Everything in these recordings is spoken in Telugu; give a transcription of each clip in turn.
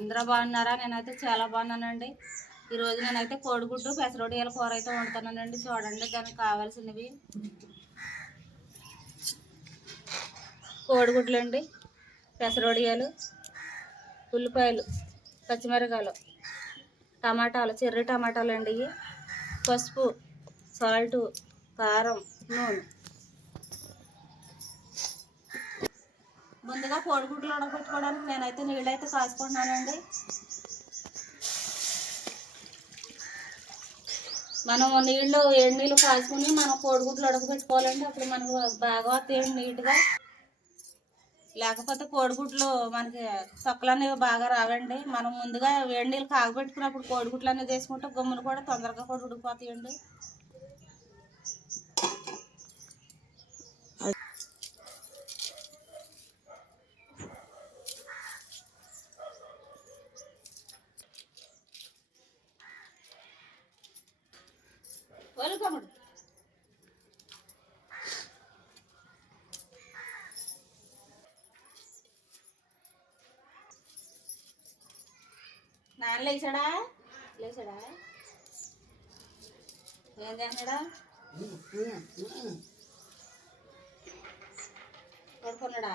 అందరూ బాగున్నారా? నేనైతే చాలా బాగున్నానండి. ఈరోజు నేనైతే కోడిగుడ్డు పెసరొడియాల కూర అయితే వండుతానండి చూడండి దానికి కావాల్సినవి. కోడిగుడ్లు అండి పెసరొడియాలు ఉల్లిపాయలు పచ్చిమిరకాయలు టమాటాలు చెర్రీ టమాటాలు అండి పసుపు సాల్టు కారం నూనె. కోడిగుడ్లు నేనైతే నీళ్ళైతే కాసుకుంటున్నానండి. మనం నీళ్ళు ఏడు నీళ్ళు కాసుకుని మనం కోడిగుడ్లు ఉడకబెట్టుకోవాలండి అప్పుడు మనకు బాగా వస్తాయండి నీట్గా. లేకపోతే కోడిగుడ్లు మనకి తొక్కలు అనేవి బాగా రావండి. మనం ముందుగా వేడి నీళ్ళు కాగబెట్టుకున్నప్పుడు కోడిగుడ్లు అనేది వేసుకుంటే గమ్మును కూడా తొందరగా కూడా ఉడికిపోతాయండి. వెల్కమ్ నాన్న లేచాడా? లేచాడా? ఏం చేస్తున్నాడా? పడుకున్నాడా?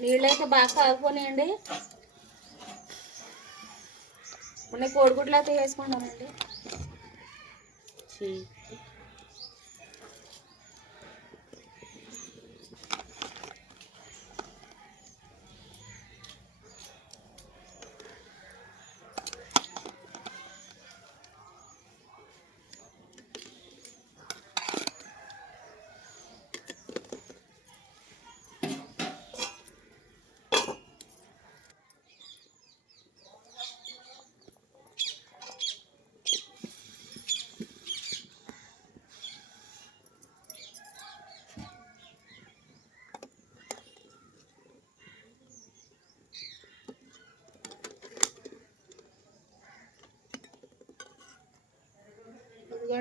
నీళ్ళైతే బాగా కాగిపోయినాయండి. ఇప్పుడు కోడిగుడ్లు అయితే వేసుకుంటానండి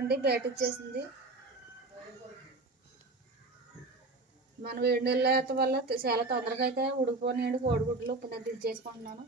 ఇదిగోండి బయట వచ్చేసింది మనం వేడి నీళ్ళ వల్ల చాలా తొందరగా అయితే ఉడికిపోయినాయండి కోడిగుడ్లు. ఇప్పుడు నేను దించేసుకుంటున్నాను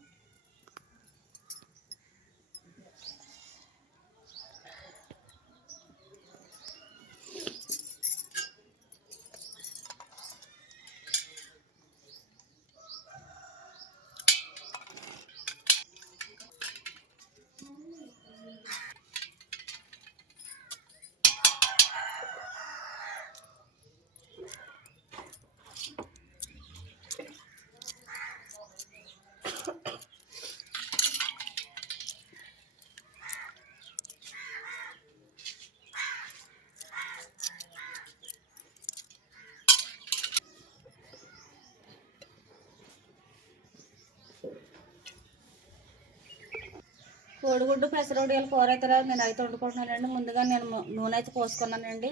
కోడిగుడ్డు పెసరొడియాల కూర అయితే నేను అయితే వండుకుంటున్నానండి. ముందుగా నేను నూనె అయితే పోసుకున్నానండి.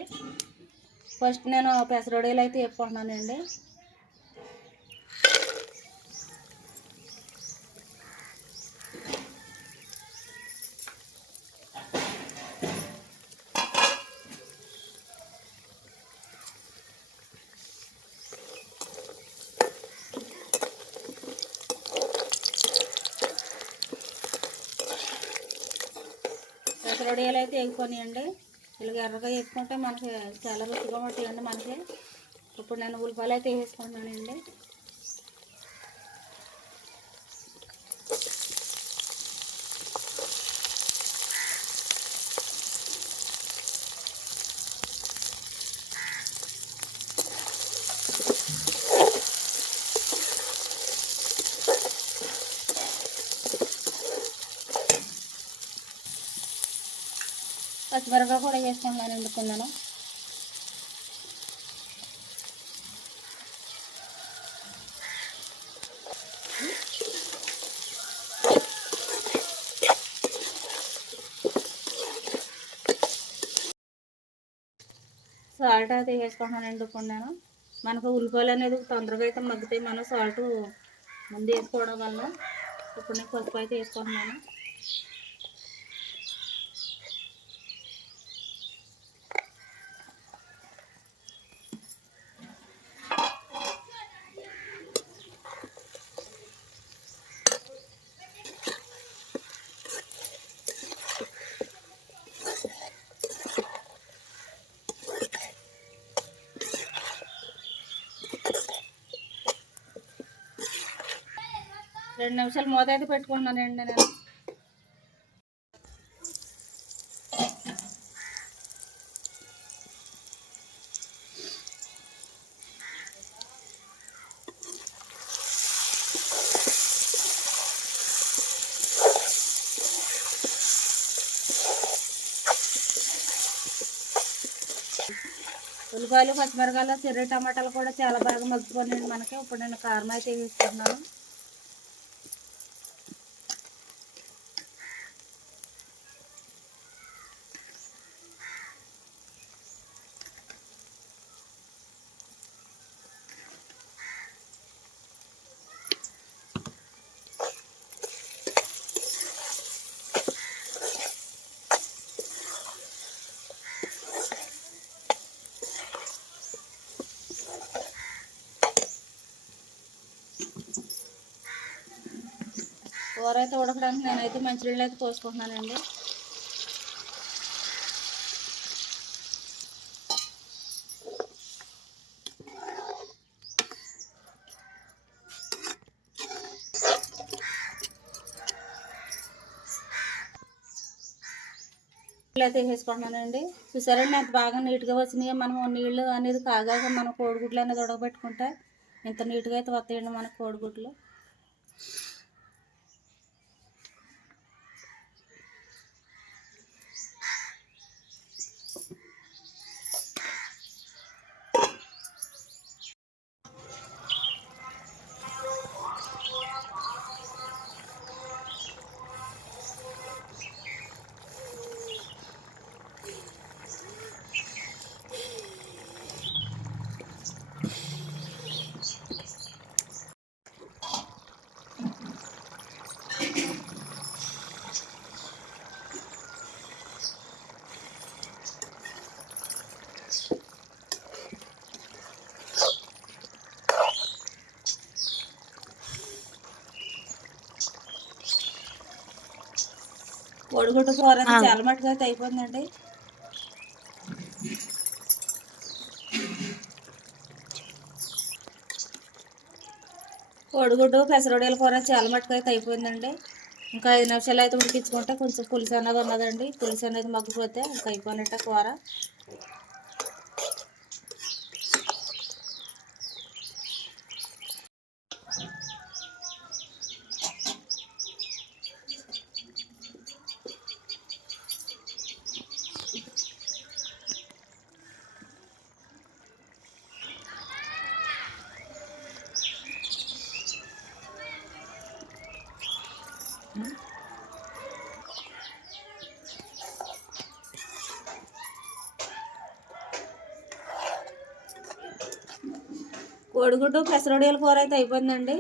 ఫస్ట్ నేను పెసరొడియాలు అయితే వేపుకుంటున్నానండి. పెసరొడియాలు అయితే వేగిపోయినాయండి ఇలాగ ఎర్రగా వేసుకుంటే మనకి చాలా రుచిగా ఉంటాయండి మనకి. ఇప్పుడు నేను ఉల్లిపాయలు అయితే వేసుకుంటున్నానండి. పచ్చిమిరపకాయ కూడా వేసుకుంటున్నాను వండుకున్నాను సాల్ట్ అయితే వేసుకుంటున్నాను వండుకున్నాను మనకు ఉల్లిపాయలు అనేది తొందరగా అయితే మగ్గుతాయి. మనం సాల్ట్ ముందు వేసుకోవడం వల్ల ఇప్పుడు నేను పసుపు అయితే వేసుకుంటున్నాను. రెండు నిమిషాలు మూత అయితే పెట్టుకుంటున్నానండి నేను. ఉల్లిపాయలు పచ్చిమిరకాయలు చెర్రీ టమాటాలు కూడా చాలా బాగా మగ్గిపోయినాయండి మనకి. ఇప్పుడు నేను కారం అయితే వేసుకుంటున్నాను. కూర అయితే ఉడకడానికి నేనైతే మంచినీళ్ళు అయితే పోసుకుంటున్నానండి. నీళ్ళు అయితే వేసుకుంటున్నానండి చూసారండి ఎంత బాగా నీట్గా వచ్చినాయి మనం నీళ్ళు అనేది కాగాక మనం కోడిగుడ్లు అనేది ఉడకబెట్టుకుంటే ఇంత నీట్గా అయితే వస్తాయండి మన కోడిగుడ్లు. కోడిగుడ్డు కూర చాలా మట్టుగా అయితే అయిపోయిందండి. కోడిగుడ్డు పెసరొడియాల కూర చాలా మట్టుగా అయితే అయిపోయిందండి. ఇంకా ఐదు నిమిషాలు అయితే ఉడికించుకుంటే కొంచెం పులుసు అనేది ఉన్నదండి. పులుసు అనేది మగ్గిపోతే ఇంకా అయిపోయినట్టే కూర. కోడిగుడ్డు పెసరొడియాల కూర అయితే అయిపోయిందండి.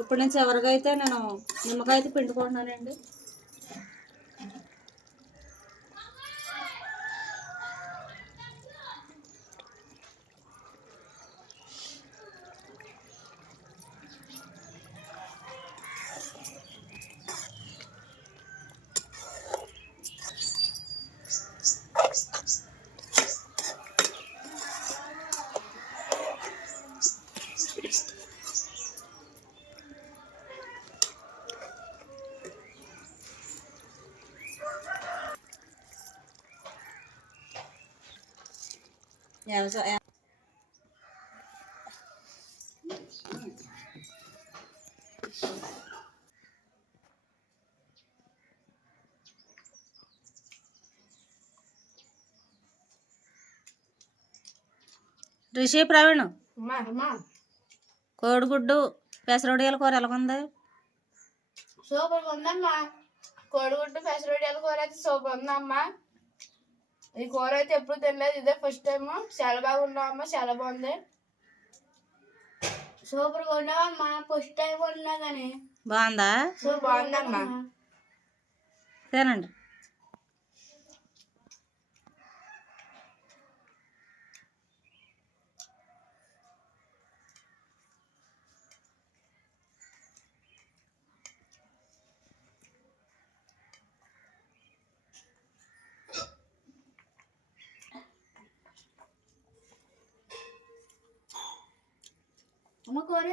ఇప్పుడు నేను చివరిగా అయితే నేను నిమ్మకాయ అయితే పిండుకుంటున్నానండి. వ్యవసాయ రిషి ప్రవీణ్. కోడిగుడ్డు పెసరొడియాల కూర ఎలాగుంది? సూపర్ ఉందమ్మా కోడిగుడ్డు పెసరొడియాల కూర అయితే సూపర్ ఉందమ్మా ఈ కూర అయితే ఎప్పుడు తినలేదు. ఇదే ఫస్ట్ టైం చాలా బాగున్నావమ్మా చాలా బాగుంది. సూపర్గా ఉన్నావమ్మా ఫస్ట్ టైం ఉన్నా కానీ బాగుందా? సూపర్ బాగుందమ్మా తినండి. అమ్మ కూర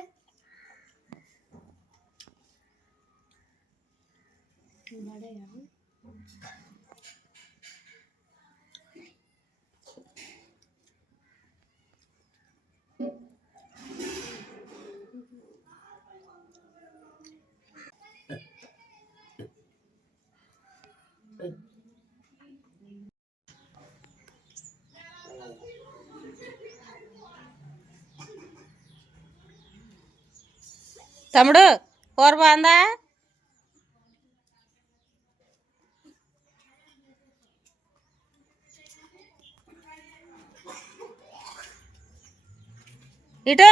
తమ్ముడు కూర బాగుందా? ఇటు.